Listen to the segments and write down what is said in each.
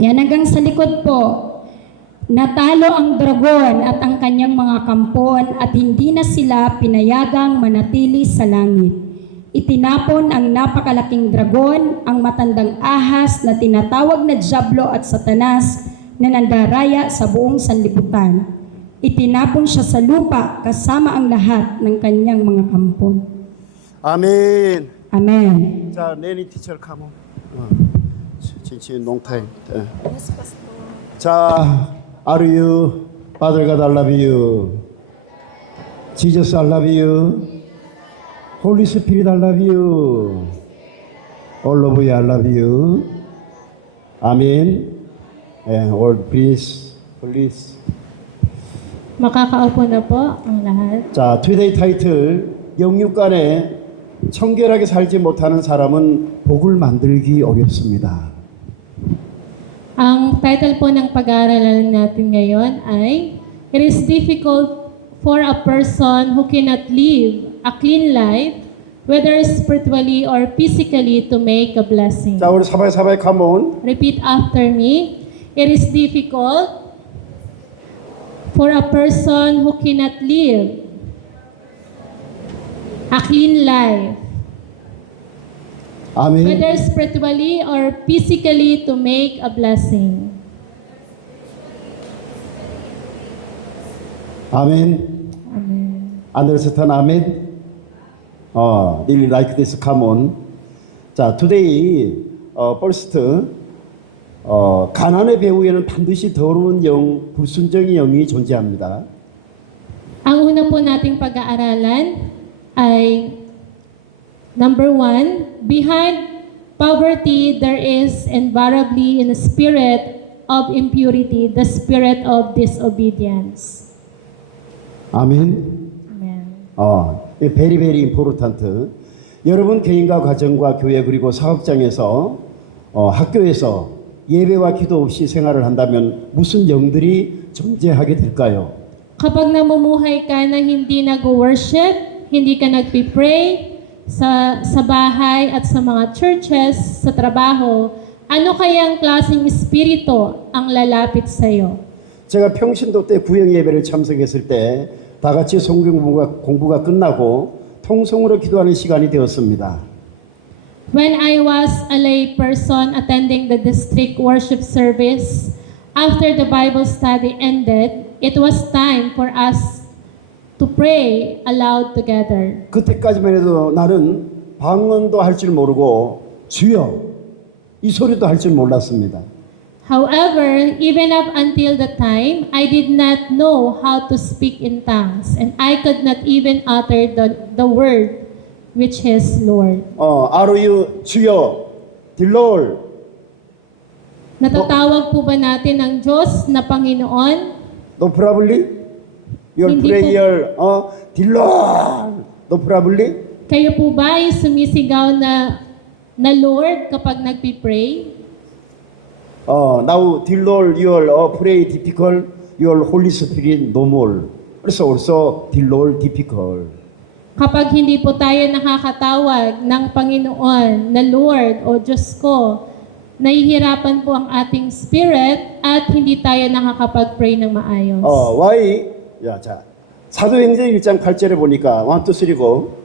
Yan hanggang sa likod po. Natalo ang dragon at ang kanyang mga kampon at hindi na sila pinayagang manatili sa langit. Itinapon ang napakalaking dragon, ang matandang ahas na tinatawag na Diablo at Satanas na nandaraya sa buong sanlibutan. Itinapon siya sa lupa kasama ang lahat ng kanyang mga kampon. 아멘. Amen. 자, 내니 티처 come on. 진짜 long time. 자, are you? Father God, I love you. Jesus, I love you. Holy Spirit, I love you. All of you, I love you. Amen. All please. Makakaupo na po ang lahat. 자, today title 영육간에 청결하게 살지 못하는 사람은 복을 만들기 어렵습니다. Ang title po ng pag-aaralan natin ngayon ay It is difficult for a person who cannot live a clean life, whether spiritually or physically, to make a blessing. 자, 우리 사바이 come on. Repeat after me. It is difficult for a person who cannot live a clean life, 아멘. whether spiritually or physically, to make a blessing. 아멘. Amen. Understand? 아멘. Really like this. Come on. 자, today first 가난의 배후에는 반드시 더러운 영, 불순종의 영이 존재합니다. Ang una po nating pag-aaralan ay number 1, behind poverty there is invariably in the spirit of impurity, the spirit of disobedience. 아멘. Amen. very very important. 여러분 개인과 가정과 교회 그리고 사업장에서 학교에서 예배와 기도 없이 생활을 한다면 무슨 영들이 존재하게 될까요? Kapag namumuhay ka na hindi nag-worship, hindi ka nagpipray sa bahay at sa mga churches, sa trabaho, ano kayang klaseng espiritu ang lalapit sa iyo? 제가 평신도 때 구역 예배를 참석했을 때 다 같이 성경 공부가 끝나고 통성으로 기도하는 시간이 되었습니다. When I was a lay person attending the district worship service, after the Bible study ended, it was time for us to pray aloud together. 그때까지만 해도 나는 방언도 할 줄 모르고 주여 이 소리도 할 줄 몰랐습니다. However, even up until the time, I did not know how to speak in tongues, and I could not even utter the word, which is Lord. Are you 주여 딜롤 Natatawag po ba natin ang Diyos na Panginoon? No probably your Hindi prayer 딜롤 no probably Kayo po ba ay sumisigaw na Lord kapag nagpipray? now 딜롤 your pray difficult your Holy Spirit no more also 딜롤 difficult. Kapag hindi po tayo nakakatawag ng Panginoon na Lord o Diyos ko, nahihirapan po ang ating spirit at hindi tayo nakakapag-pray ng maayos. why? 자 사도행전 1장 8절에 보니까 1, 2, 3 go.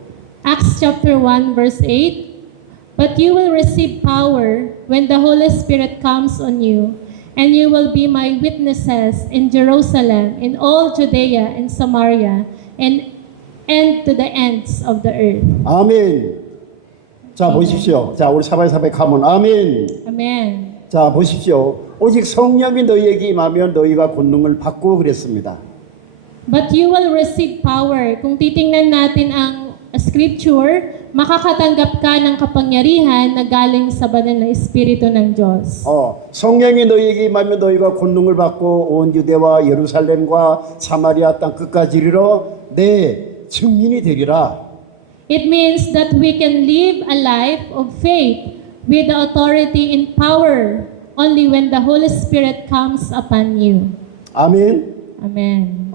Acts chapter 1 verse 8, But you will receive power when the Holy Spirit comes on you, and you will be my witnesses in Jerusalem, in all Judea and Samaria, and to the ends of the earth. 아멘. 자 보십시오. 자 우리 사바이 가면 아멘. Amen. 자 보십시오. 오직 성령이 너희에게 임하면 너희가 권능을 받고 그랬습니다. But you will receive power. Kung titingnan natin ang scripture, makakatanggap ka ng kapangyarihan na galing sa banal na Espiritu ng Diyos. 성령이 너희에게 임하면 너희가 권능을 받고 온 유대와 예루살렘과 사마리아 땅 끝까지 이르러 내 증인이 되리라. It means that we can live a life of faith with the authority and power only when the Holy Spirit comes upon you. 아멘. Amen.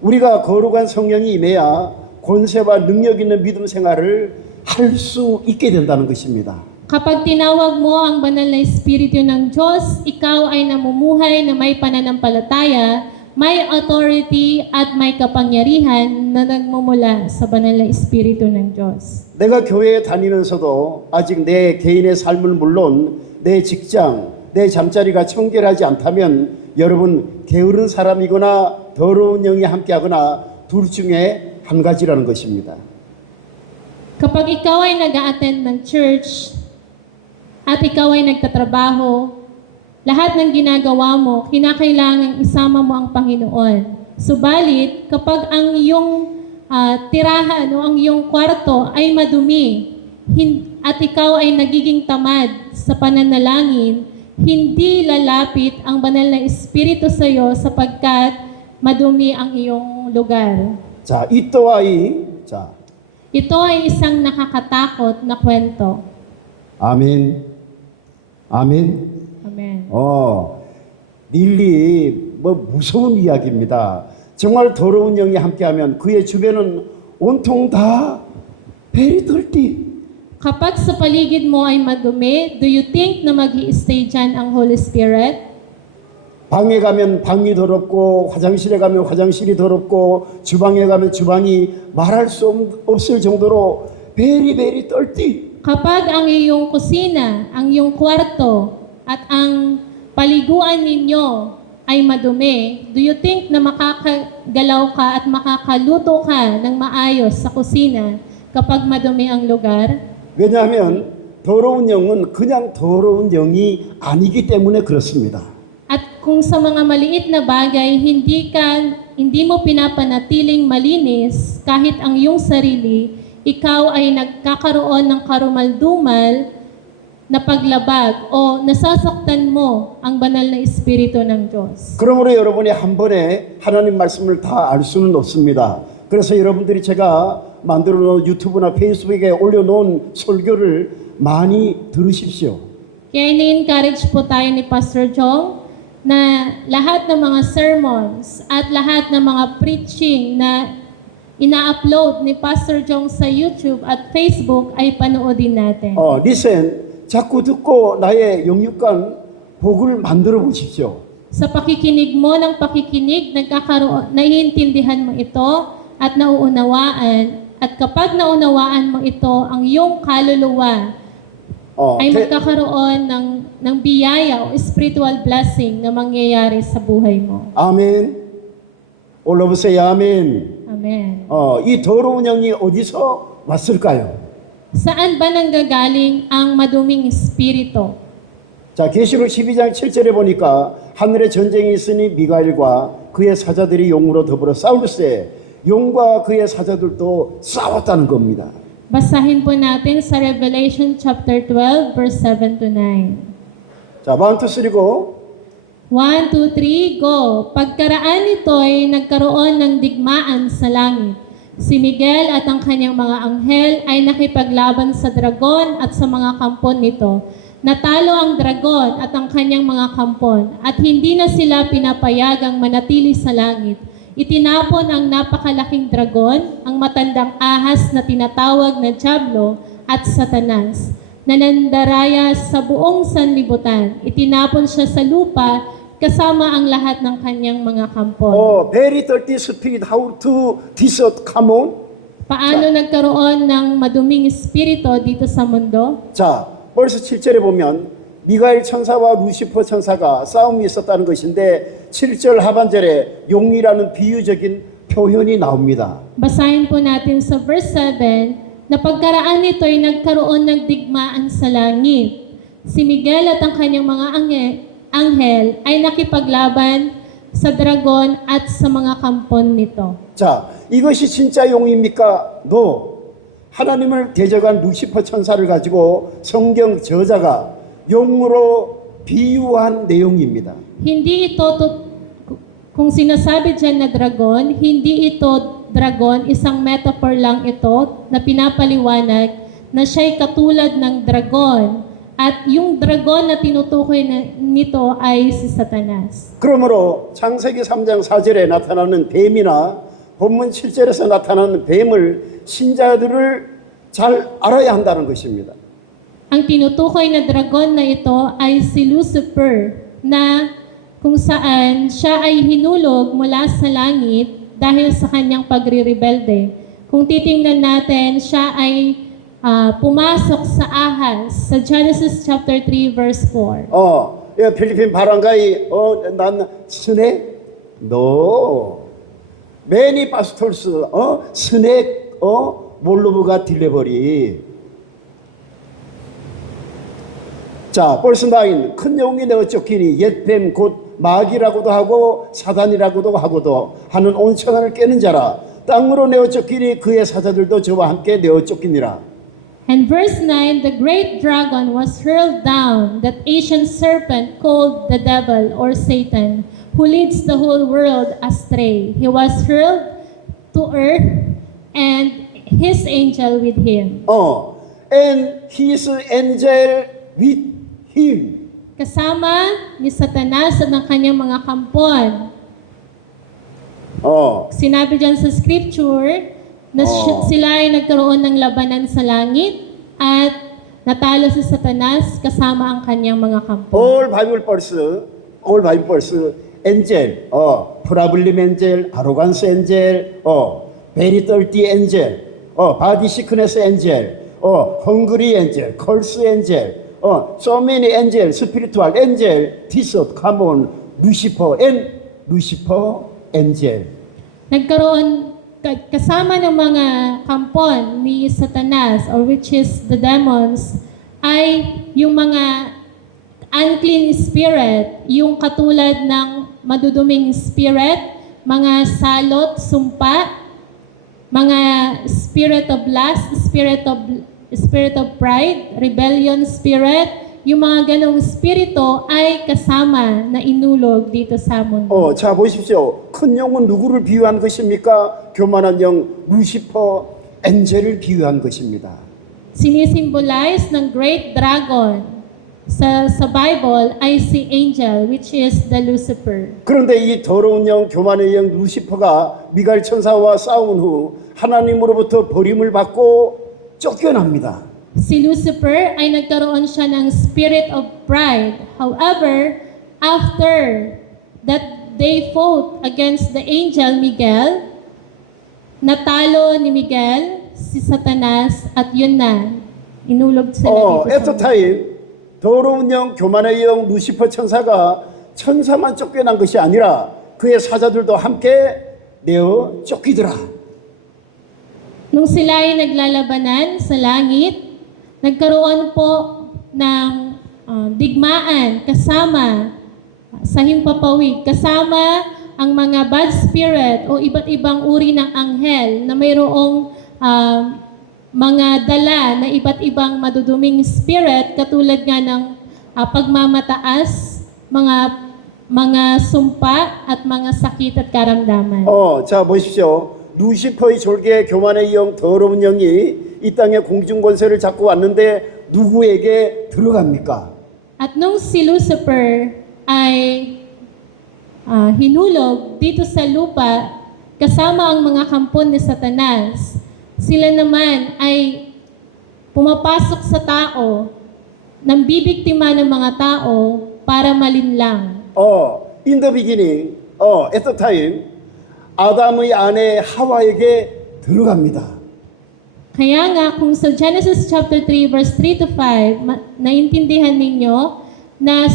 우리가 거룩한 성령이 임해야 권세와 능력 있는 믿음 생활을 할 수 있게 된다는 것입니다. Kapag tinawag mo ang banal na Espiritu ng Diyos, ikaw ay namumuhay na may pananampalataya, may authority at may kapangyarihan na nagmumula sa banal na Espiritu ng Diyos. 내가 교회에 다니면서도 아직 내 개인의 삶은 물론 내 직장, 내 잠자리가 청결하지 않다면 여러분 게으른 사람이거나 더러운 영이 함께하거나 둘 중에 한 가지라는 것입니다. Kapag ikaw ay nag-a-attend ng church at ikaw ay nagtatrabaho, lahat ng ginagawa mo, kinakailangang isama mo ang Panginoon. Subalit, kapag ang iyong tirahan o ang iyong kwarto ay madumi at ikaw ay nagiging tamad sa pananalangin, hindi lalapit ang banal na Espiritu sa iyo sapagkat madumi ang iyong lugar. 자, 이 또한 자, Ito ay isang nakakatakot na kwento. 아멘. 아멘. Amen. 릴리 무서운 이야기입니다. 정말 더러운 영이 함께하면 그의 주변은 온통 다 very dirty. Kapag sa paligid mo ay madumi, do you think na mag-i-stay dyan ang Holy Spirit? 방에 가면 방이 더럽고 화장실에 가면 화장실이 더럽고 주방에 가면 주방이 말할 수 없을 정도로 very very dirty. Kapag ang iyong kusina, ang iyong kwarto, at ang paliguan ninyo ay madumi, do you think na makakagalaw ka at makakaluto ka ng maayos sa kusina kapag madumi ang lugar? 왜냐하면 더러운 영은 그냥 더러운 영이 아니기 때문에 그렇습니다. At kung sa mga maliit na bagay, hindi mo pinapanatiling malinis kahit ang iyong sarili, ikaw ay nagkakaroon ng karumaldumal na paglabag o nasasaktan mo ang banal na Espiritu ng Diyos. 그러므로 여러분이 한 번에 하나님 말씀을 다 알 수는 없습니다. 그래서 여러분들이 제가 만들어 놓은 유튜브나 페이스북에 올려놓은 설교를 많이 들으십시오. Kaya ini-encourage po tayo ni Pastor Chong na lahat ng mga sermons at lahat ng mga preaching na ina-upload ni Pastor Chong sa YouTube at Facebook ay panoodin natin. 리센 자꾸 듣고 나의 영육간 복을 만들어 보십시오. Sa pakikinig mo ng pakikinig, naiintindihan mo ito at nauunawaan. At kapag naunawaan mo ito, ang iyong kaluluwa ay magkakaroon ng biyaya o spiritual blessing na mangyayari sa buhay mo. 아멘. 올라보세요. 아멘. Amen. 이 더러운 영이 어디서 왔을까요? Saan ba nanggagaling ang maduming espiritu? 자, 계시록 12장 7절에 보니까 하늘에 전쟁이 있으니 미가엘과 그의 사자들이 용으로 더불어 싸울세 용과 그의 사자들도 싸웠다는 겁니다. Basahin po natin sa Revelation chapter 12 verse 7 to 9. 자, 1, 2, 3, go. 1, 2, 3, go! Pagkaraan nito'y nagkaroon ng digmaan sa langit. Si Miguel at ang kanyang mga anghel ay nakipaglaban sa dragon at sa mga kampon nito. Natalo ang dragon at ang kanyang mga kampon at hindi na sila pinapayagang manatili sa langit. Itinapon ang napakalaking dragon, ang matandang ahas na tinatawag na Diablo at Satanas, na nandaraya sa buong sanlibutan. Itinapon siya sa lupa kasama ang lahat ng kanyang mga kampon. very dirty spirit, how to dissort, come on. Paano nagkaroon ng maduming espiritu dito sa mundo? 자, 벌써 7절에 보면 미가엘 천사와 루시퍼 천사가 싸움이 있었다는 것인데 7절 하반절에 용이라는 비유적인 표현이 나옵니다. Basahin po natin sa verse 7 na pagkaraan nito ay nagkaroon ng digmaan sa langit. Si Miguel at ang kanyang mga anghel ay nakipaglaban sa dragon at sa mga kampon nito. 자, 이것이 진짜 용입니까? No. 하나님을 대적한 루시퍼 천사를 가지고 성경 저자가 용으로 비유한 내용입니다. Hindi ito, kung sinasabi dyan na dragon, hindi ito dragon, isang metaphor lang ito na pinapaliwanag na siya'y katulad ng dragon. At yung dragon na tinutukoy nito ay si Satanas. 그러므로 창세기 3장 4절에 나타나는 뱀이나 본문 7절에서 나타나는 뱀을 신자들을 잘 알아야 한다는 것입니다. Ang tinutukoy na dragon na ito ay si Lucifer, na kung saan siya ay hinulog mula sa langit dahil sa kanyang pagre-rebelde. Kung titingnan natin, siya ay pumasok sa ahas sa Genesis chapter 3 verse 4. 필리핀 바람가이, 난 스낵? No. Many pastors, 스낵, 몰로브가 딜레버리. 자, 벌써 나인 큰 영웅이 내어 쫓기니 옛뱀 곧 마귀라고도 하고 사단이라고도 하고도 하는 온 천하를 깨는 자라. 땅으로 내어 쫓기니 그의 사자들도 저와 함께 내어 쫓기니라. And verse 9, the great dragon was hurled down, that ancient serpent called the devil or Satan, who leads the whole world astray. He was hurled to earth and his angel with him. And his angel with him. Kasama ni Satanas at ng kanyang mga kampon. Sinabi dyan sa scripture na sila ay nagkaroon ng labanan sa langit at natalo si Satanas kasama ang kanyang mga kampon. All Bible verse, angel, problem angel, arrogance angel, very dirty angel, body sickness angel, hungry angel, curse angel, so many angels, spiritual angel, this come on, Lucifer angel. Nagkaroon kasama ng mga kampon ni Satanas or which is the demons ay yung mga unclean spirit, yung katulad ng maduduming spirit, mga salot, sumpa, mga spirit of lust, spirit of pride, rebellion spirit, yung mga ganong spirito ay kasama na inulog dito sa mundo. 자 보십시오. 큰 영은 누구를 비유한 것입니까? 교만한 영 루시퍼 엔젤을 비유한 것입니다. Sinisimbolize ng great dragon sa Bible ay si angel, which is the Lucifer. 그런데 이 더러운 영, 교만의 영 루시퍼가 미갈 천사와 싸운 후 하나님으로부터 버림을 받고 쫓겨납니다. Si Lucifer ay nagkaroon siya ng spirit of pride. However, after that they fought against the angel Miguel, natalo ni Miguel si Satanas at yun na, inulog sila dito at sa the time, 더러운 영, 교만의 영 루시퍼 천사가 천사만 쫓겨난 것이 아니라 그의 사자들도 함께 내어 쫓기더라. Nung sila ay naglalabanan sa langit, nagkaroon po ng digmaan kasama sa himpapawid, kasama ang mga bad spirit o iba't ibang uri ng anghel na mayroong mga dala na iba't ibang maduduming spirit katulad nga ng pagmamataas, mga sumpa at mga sakit at karamdaman. 자 보십시오. 루시퍼의 졸개 교만의 영, 더러운 영이 이 땅에 공중 권세를 잡고 왔는데 누구에게 들어갑니까? At nung si Lucifer ay hinulog dito sa lupa kasama ang mga kampon ni Satanas, sila naman ay pumapasok sa tao, nambibiktima ng mga tao para malinlang. In the beginning, at the time, 아담의 아내 하와에게 들어갑니다. Kaya nga, kung sa Genesis chapter 3, verse 3 to 5, naintindihan ninyo na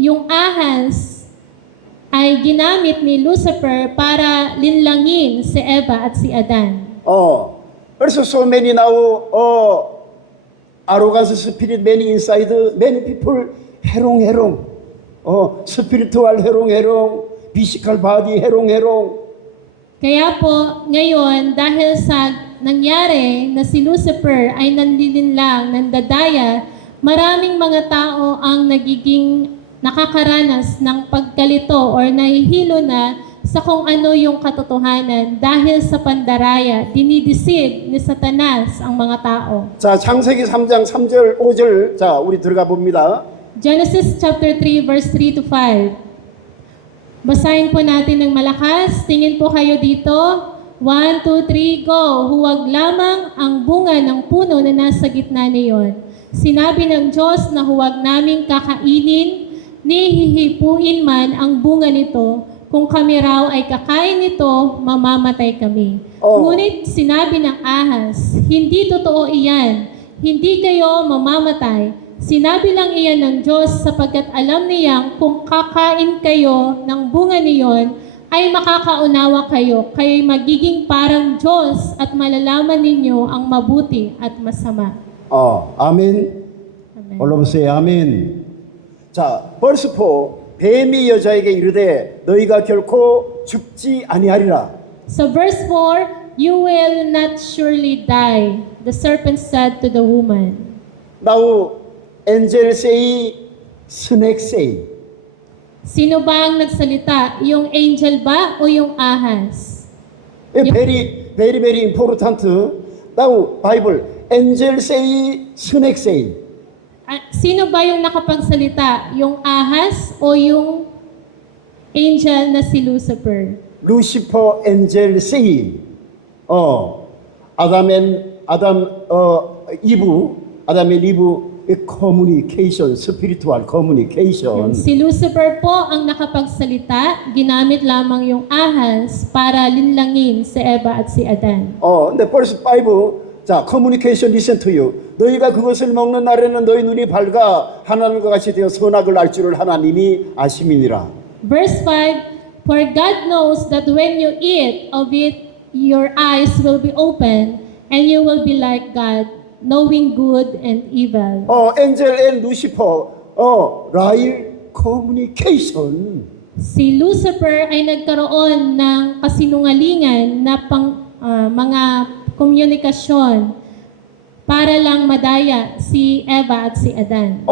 yung ahas ay ginamit ni Lucifer para linlangin si Eva at si Adan. 그래서 so many now, arrogance spirit, many inside, many people, 해롱해롱, spiritual 해롱해롱, physical body 해롱해롱. Kaya po, ngayon, dahil sa nangyari na si Lucifer ay nanlilinlang, nandadaya, maraming mga tao ang nagiging nakakaranas ng pagkalito or nahihilo na sa kung ano yung katotohanan dahil sa pandaraya, dinideceive ni Satanas ang mga tao. 자, 창세기 3장 3절 5절 자, 우리 들어가 봅니다. Genesis chapter 3 verse 3 to 5. Basahin po natin ng malakas. Tingin po kayo dito. 1, 2, 3, go! Huwag lamang ang bunga ng puno na nasa gitna niyon. Sinabi ng Diyos na huwag naming kakainin, ni hihipuin man ang bunga nito. Kung kami raw ay kakain nito, mamamatay kami. Oh. Ngunit sinabi ng ahas, hindi totoo iyan. Hindi kayo mamamatay. Sinabi lang iyan ng Diyos sapagkat alam niyang kung kakain kayo ng bunga niyon, ay makakaunawa kayo, kayo'y magiging parang Diyos at malalaman ninyo ang mabuti at masama. 아멘. Amen. 올라보세요. 아멘. 자, 벌써 뱀이 여자에게 이르되 너희가 결코 죽지 아니하리라. So verse 4, you will not surely die, the serpent said to the woman. Now, angel say, snake say. Sino ba ang nagsalita? Yung angel ba o yung ahas? Very, very, very important. Now, Bible, angel say, snake say. Sino ba yung nakapagsalita? Yung ahas o yung angel na si Lucifer? Lucifer angel say. 아담 앤 이브 communication, spiritual communication. Si Lucifer po ang nakapagsalita, ginamit lamang yung ahas para linlangin si Eva at si Adan. 근데 벌써 5, 자, communication listen to you. 너희가 그것을 먹는 날에는 너희 눈이 밝아 하나님과 같이 되어 선악을 알 줄을 하나님이 아심이니라. Verse 5, for God knows that when you eat of it, your eyes will be open, and you will be like God, knowing good and evil. angel and Lucifer, rail communication. Si Lucifer ay nagkaroon ng kasinungalingan na mga komunikasyon para lang madaya si Eva at si Adan.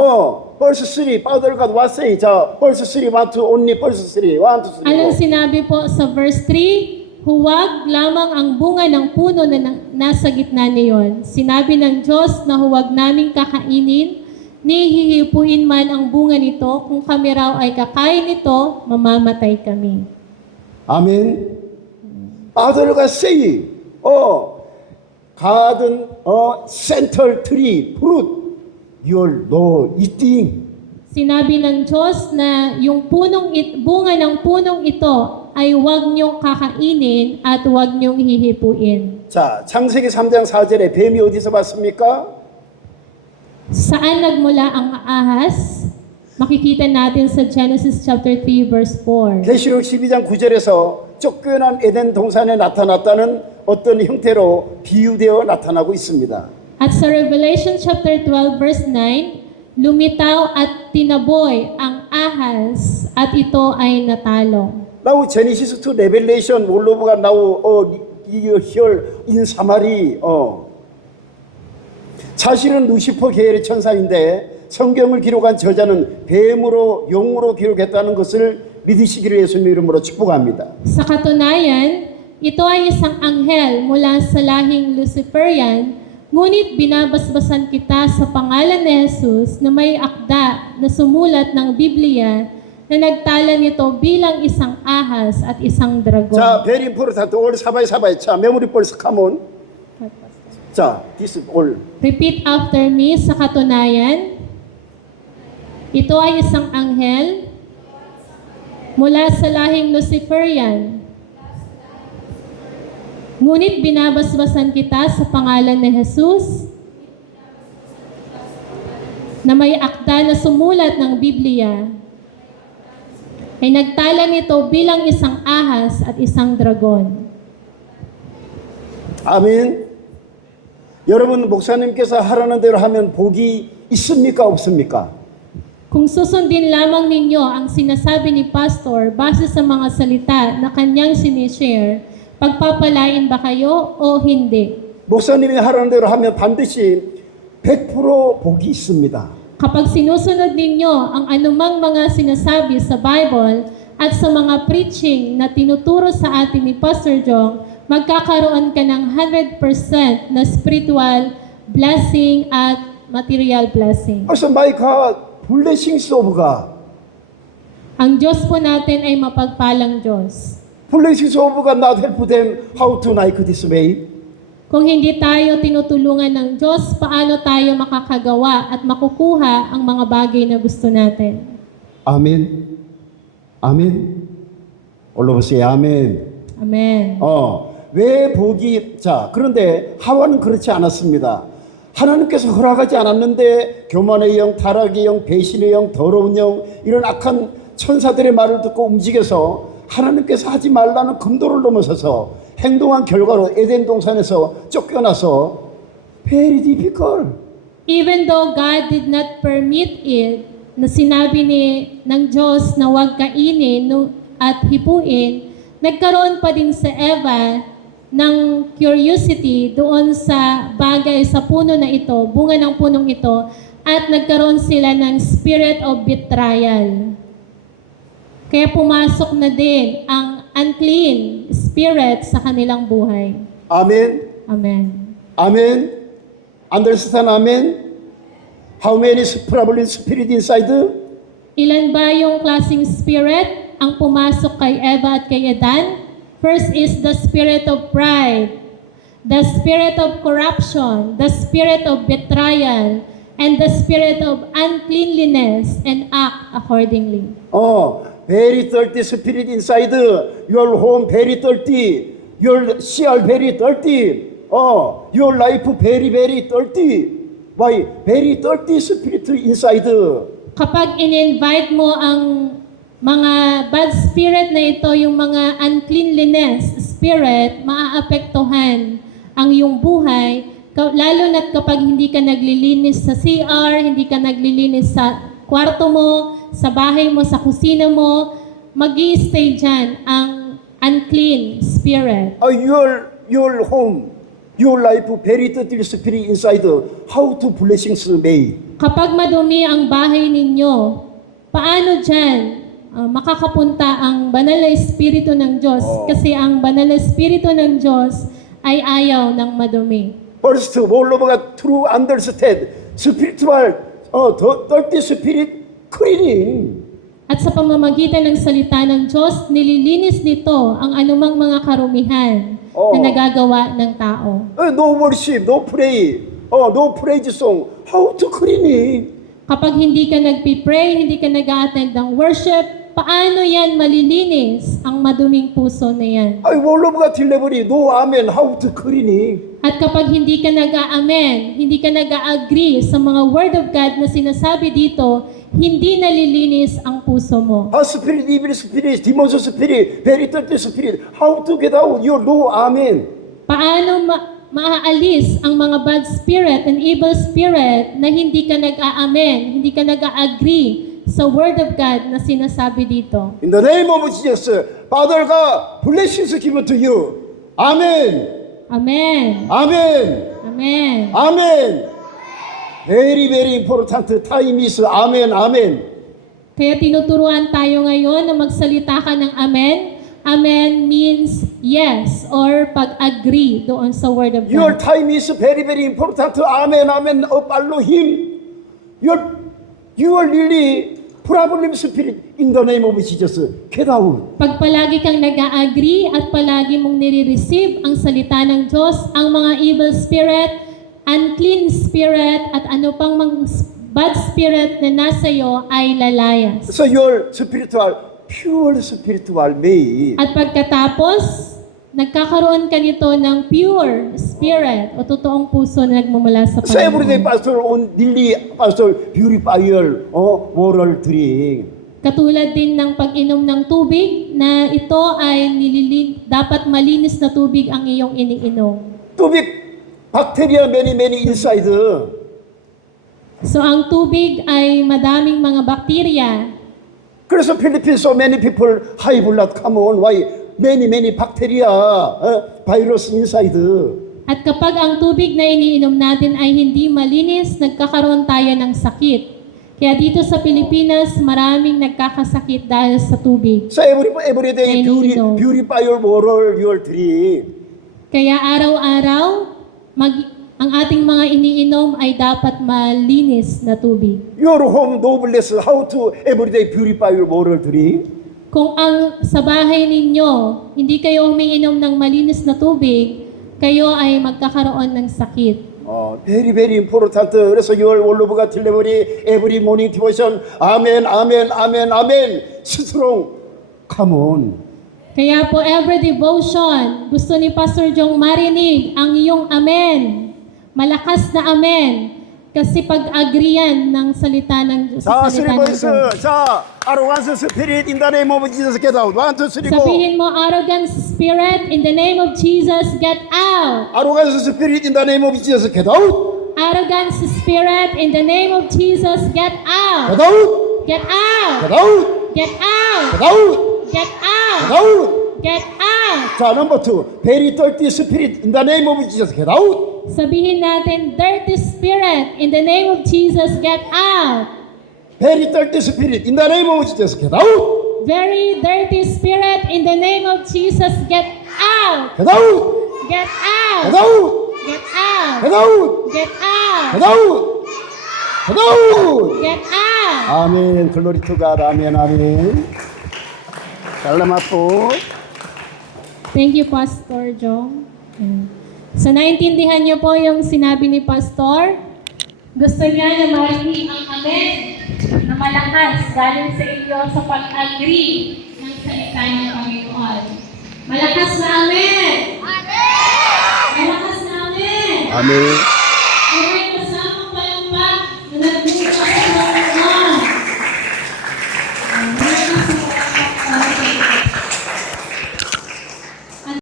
verse 3, Father God, what say? 자, verse 3, 1, 2, only verse 3, 1, 2, 3. Anong sinabi po sa verse 3? Huwag lamang ang bunga ng puno na nasa gitna niyon. Sinabi ng Diyos na huwag naming kakainin, ni hihipuin man ang bunga nito. Kung kami raw ay kakain nito, mamamatay kami. 아멘. Father God say, garden, center tree, fruit, you're no eating. Sinabi ng Diyos na yung bunga ng punong ito ay huwag niyong kakainin at huwag niyong hihipuin. 자, 창세기 3장 4절에 뱀이 어디서 왔습니까? Saan nagmula ang ahas? Makikita natin sa Genesis chapter 3 verse 4. 계시록 12장 9절에서 쫓겨난 에덴 동산에 나타났다는 어떤 형태로 비유되어 나타나고 있습니다. At sa Revelation chapter 12 verse 9, lumitaw at tinaboy ang ahas at ito ay natalo. Now Genesis to Revelation all over now here in Samari 사실은 루시퍼 계열의 천사인데 성경을 기록한 저자는 뱀으로 용으로 기록했다는 것을 믿으시기를 예수님 이름으로 축복합니다. Sa katunayan, ito ay isang anghel mula sa lahing Luciferian, ngunit binabasbasan kita sa pangalan ni Jesus na may akda na sumulat ng Biblia na nagtala nito bilang isang ahas at isang dragon. 자, very important. all 사바이. 자, memory verse come on. 자, this all. Repeat after me. Sa katunayan, ito ay isang anghel mula sa lahing Luciferian, ngunit binabasbasan kita sa pangalan ni Jesus na may akda na sumulat ng Biblia ay nagtala nito bilang isang ahas at isang dragon. 아멘. 여러분 목사님께서 하라는 대로 하면 복이 있습니까 없습니까? Kung susundin lamang ninyo ang sinasabi ni Pastor base sa mga salita na kanyang sinishare, pagpapalain ba kayo o hindi? 목사님이 하라는 대로 하면 반드시 100% 복이 있습니다. Kapag sinusunod ninyo ang anumang mga sinasabi sa Bible at sa mga preaching na tinuturo sa atin ni Pastor Jong, magkakaroon ka ng 100% na spiritual blessing at material blessing. Also my God, blessings of God. Ang Diyos po natin ay mapagpalang Diyos. Blessings of God not help them how to like this way. Kung hindi tayo tinutulungan ng Diyos, paano tayo makakagawa at makukuha ang mga bagay na gusto natin? 아멘. 아멘. 올라보세요. 아멘. Amen. 왜 복이, 자, 그런데 하와는 그렇지 않았습니다. 하나님께서 허락하지 않았는데 교만의 영, 타락의 영, 배신의 영, 더러운 영, 이런 악한 천사들의 말을 듣고 움직여서 하나님께서 하지 말라는 금도를 넘어서서 행동한 결과로 에덴 동산에서 쫓겨나서 very difficult. Even though God did not permit it, na sinabi ng Diyos na huwag kainin at hipuin, nagkaroon pa din sa Eva ng curiosity doon sa bagay sa puno na ito, bunga ng punong ito, at nagkaroon sila ng spirit of betrayal. Kaya pumasok na din ang unclean spirit sa kanilang buhay. 아멘. Amen. 아멘. Understand? 아멘. How many problem spirit inside? Ilan ba yung klaseng spirit ang pumasok kay Eva at kay Adan? First is the spirit of pride, the spirit of corruption, the spirit of betrayal, and the spirit of uncleanliness, and act accordingly. Very dirty spirit inside. Your home very dirty. Your CR very dirty. Your life very, very dirty. Why? Very dirty spirit inside. Kapag in-invite mo ang mga bad spirit na ito, yung mga uncleanliness spirit, maaapektuhan ang iyong buhay, lalo na't kapag hindi ka naglilinis sa CR, hindi ka naglilinis sa kwarto mo, sa bahay mo, sa kusina mo, mag-i-stay dyan ang unclean spirit. Your home, your life very dirty spirit inside. How to blessings may? Kapag madumi ang bahay ninyo, paano dyan makakapunta ang banal na espiritu ng Diyos? Kasi ang banal na espiritu ng Diyos ay ayaw ng madumi. First, 뭘로가 true understand spiritual, dirty spirit cleaning. At sa pamamagitan ng salita ng Diyos, nililinis nito ang anumang mga karumihan na nagagawa ng tao. No worship, no pray, no praise song. How to clean it? Kapag hindi ka nagpipray, hindi ka nag-attend ng worship, paano yan malilinis ang maduming puso na yan? 뭘로가 delivery, no amen. How to clean it? At kapag hindi ka nag-aamen, hindi ka nag-agree sa mga word of God na sinasabi dito, hindi nalilinis ang puso mo. Spirit, evil spirit, demons spirit, very dirty spirit. How to get out? Your no amen. Paano maaalis ang mga bad spirit and evil spirit na hindi ka nag-aamen, hindi ka nag-agree sa word of God na sinasabi dito? In the name of Jesus, Father God, blessings given to you. Amen. Amen. Amen. Amen. Amen. Very, very important time is amen, amen. Kaya tinuturuan tayo ngayon na magsalita ka ng amen. Amen means yes or pag-agree doon sa word of Your God. time is very, very important. Amen, amen. Follow Him. You are really problem spirit in the name of Jesus. Get out. Pag palagi kang nag-agree at palagi mong nire-receive ang salita ng Diyos, ang mga evil spirit, unclean spirit, at ano pang mga bad spirit na nasa iyo ay lalayas. So your spiritual, pure spiritual may. At pagkatapos, nagkakaroon ka nito ng pure spirit o totoong puso na nagmumula sa So everyday Panginoon. pastor on daily pastor purifier moral drink. Katulad din ng pag-inom ng tubig na ito ay dapat malinis na tubig ang iyong iniinom. Tubig bacteria many inside. So ang tubig ay madaming mga bakterya. 그래서 Philippines so many people high blood come on. Why? Many bacteria, virus inside. At kapag ang tubig na iniinom natin ay hindi malinis, nagkakaroon tayo ng sakit. Kaya dito sa Pilipinas, maraming nagkakasakit dahil sa tubig. So every day Iniinom. purify your moral, your drink. Kaya araw-araw, ang ating mga iniinom ay dapat malinis na tubig. Your home noblesse, how to everyday purify your moral drink? Kung sa bahay ninyo, hindi kayo umiinom ng malinis na tubig, kayo ay magkakaroon ng sakit. very very important. 그래서 your 올로브가 딜레버리 에브리 모닝 디보션 아멘 아멘 아멘 아멘 스트롱 come on. Kaya po every devotion, gusto ni Pastor Jong marinig ang iyong amen. Malakas na amen. Kasi pag-agriyan ng salita ng Diyos. 자, Sa 쓰리 salita ng 보이스. Diyos. 자, arrogance spirit in the name of Jesus get out. 1, 2, 3, go. Sabihin mo, arrogant spirit, in the name of Jesus, get out. arrogance spirit in the name of Jesus get out. Arrogant spirit, in the name of Jesus, get out. get out. Get out. get out. Get out. get out. Get out. get out. Get out. 자, number 2. very dirty spirit in the name of Jesus get out. Sabihin natin, dirty spirit, in the name of Jesus, get out. very dirty spirit in the name of Jesus get out. Very dirty spirit, in the name of Jesus, get out. get out. Get get out. out. Get out. get out. Get out. get out. get out. Get out. 아멘. 글로리 투 갓. 아멘. 아멘. 살라마포. Thank you, Pastor Jong. So, naintindihan niyo po yung sinabi ni Pastor. Gusto niya na marinig ang amen na malakas galing sa inyo sa pag-agree ng salita ng Panginoon. Malakas na amen! Amen! Malakas na amen! 아멘.